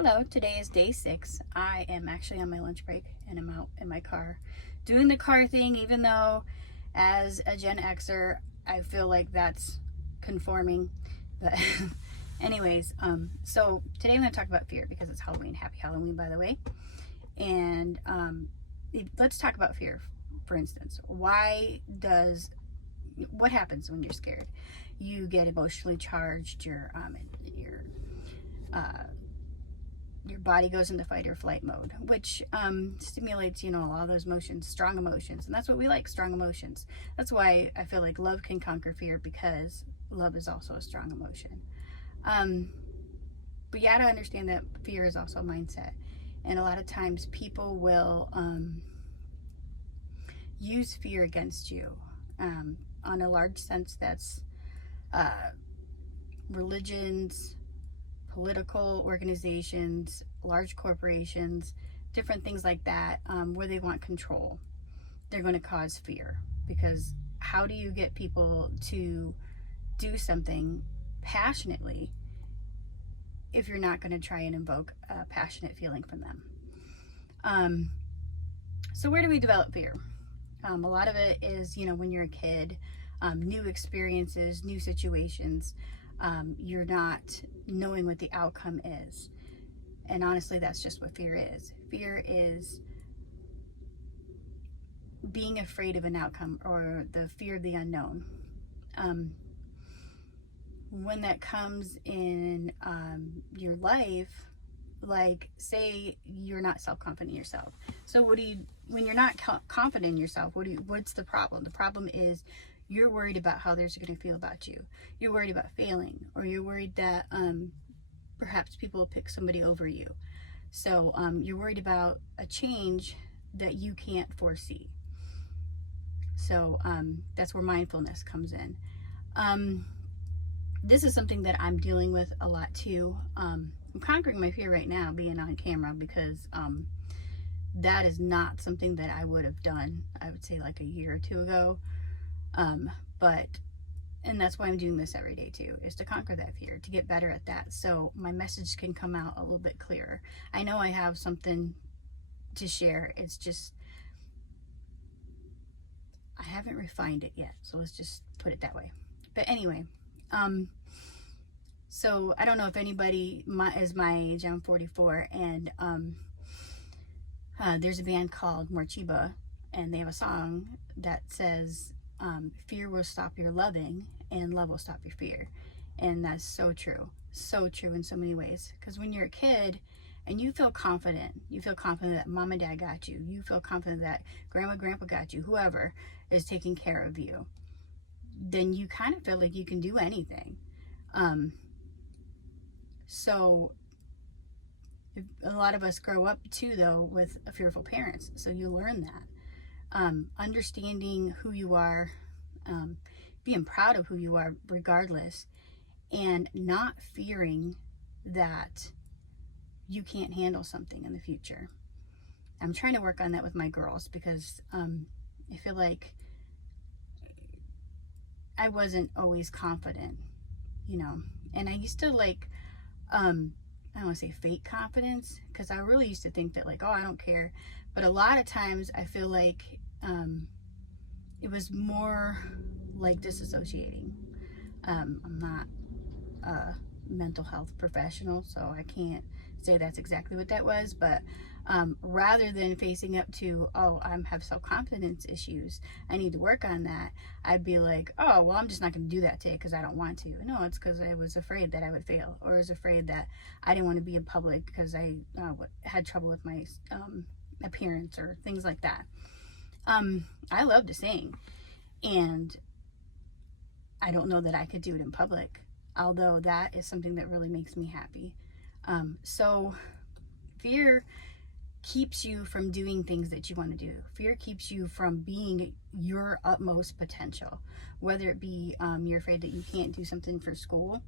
Hello, today is day 6. I am actually on my lunch break and I'm out in my car doing the car thing, even though as a Gen Xer, I feel like that's conforming. But anyways, so today I'm going to talk about fear because it's Halloween. Happy Halloween, by the way. And let's talk about fear, for instance. What happens when you're scared? You get emotionally charged, your body goes into fight or flight mode, which stimulates, a lot of those emotions, strong emotions. And that's what we like, strong emotions. That's why I feel like love can conquer fear, because love is also a strong emotion. But you got to understand that fear is also a mindset. And a lot of times people will use fear against you. On a large sense, that's religions, political organizations, large corporations, different things like that, where they want control. They're going to cause fear, because how do you get people to do something passionately if you're not going to try and invoke a passionate feeling from them? So where do we develop fear? A lot of it is, when you're a kid, new experiences, new situations, you're not knowing what the outcome is. And honestly, that's just what fear is. Fear is being afraid of an outcome, or the fear of the unknown. When that comes in your life, like say you're not self-confident in yourself. So when you're not confident in yourself, what's the problem? The problem is you're worried about how others are going to feel about you. You're worried about failing, or you're worried that perhaps people will pick somebody over you. So you're worried about a change that you can't foresee. So that's where mindfulness comes in. This is something that I'm dealing with a lot too. I'm conquering my fear right now, being on camera, because that is not something that I would have done, I would say, like a year or two ago. And that's why I'm doing this every day too, is to conquer that fear, to get better at that, so my message can come out a little bit clearer. I know I have something to share, it's just I haven't refined it yet, so let's just put it that way. But anyway, so I don't know if anybody is my age. I'm 44, and there's a band called Morchiba, and they have a song that says, fear will stop your loving and love will stop your fear. And that's so true in so many ways. Because when you're a kid and you feel confident that mom and dad got you, you feel confident that grandpa got you, whoever is taking care of you, then you kind of feel like you can do anything. So a lot of us grow up too, though, with fearful parents, so you learn that. Understanding who you are, being proud of who you are regardless, and not fearing that you can't handle something in the future. I'm trying to work on that with my girls, because I feel like I wasn't always confident, and I used to I don't want to say fake confidence, because I really used to think that oh, I don't care. But a lot of times I feel like it was more like disassociating. I'm not a mental health professional, so I can't say that's exactly what that was, but rather than facing up to, oh, I have self-confidence issues, I need to work on that, I'd be like, oh, well, I'm just not going to do that today because I don't want to. No, it's because I was afraid that I would fail, or I was afraid that I didn't want to be in public because I had trouble with my appearance or things like that. I love to sing, and I don't know that I could do it in public, although that is something that really makes me happy. So fear keeps you from doing things that you want to do. Fear keeps you from being your utmost potential, whether it be you're afraid that you can't do something for school,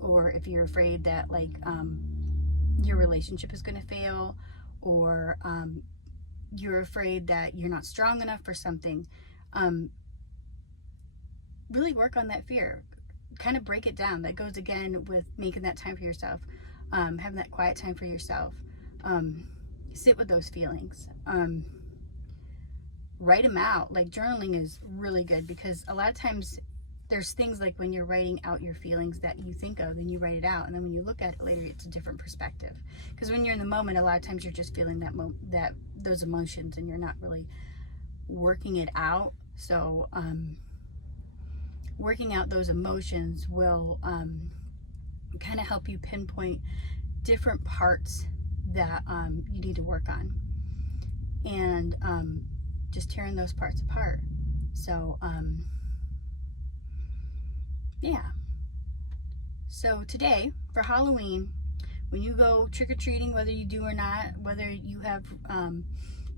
or if you're afraid that your relationship is going to fail, or you're afraid that you're not strong enough for something. Really work on that fear, kind of break it down. That goes again with making that time for yourself. having that quiet time for yourself. Sit with those feelings. Write them out. Like, journaling is really good, because a lot of times there's things like when you're writing out your feelings that you think of and you write it out, and then when you look at it later, it's a different perspective. Because when you're in the moment, a lot of times you're just feeling that those emotions, and you're not really working it out. So working out those emotions will kind of help you pinpoint different parts that you need to work on, and just tearing those parts apart. So yeah. So today, for Halloween, when you go trick-or-treating, whether you do or not, whether you have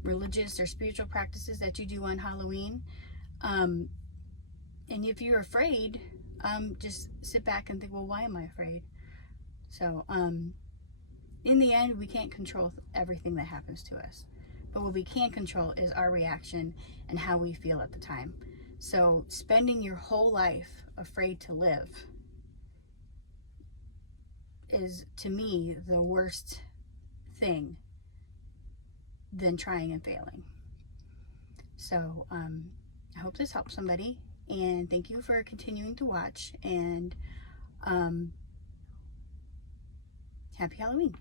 religious or spiritual practices that you do on Halloween, and if you're afraid, just sit back and think, well, why am I afraid? So in the end, we can't control everything that happens to us, but what we can control is our reaction and how we feel at the time. So spending your whole life afraid to live is, to me, the worst thing than trying and failing. So I hope this helps somebody, and thank you for continuing to watch, and happy Halloween.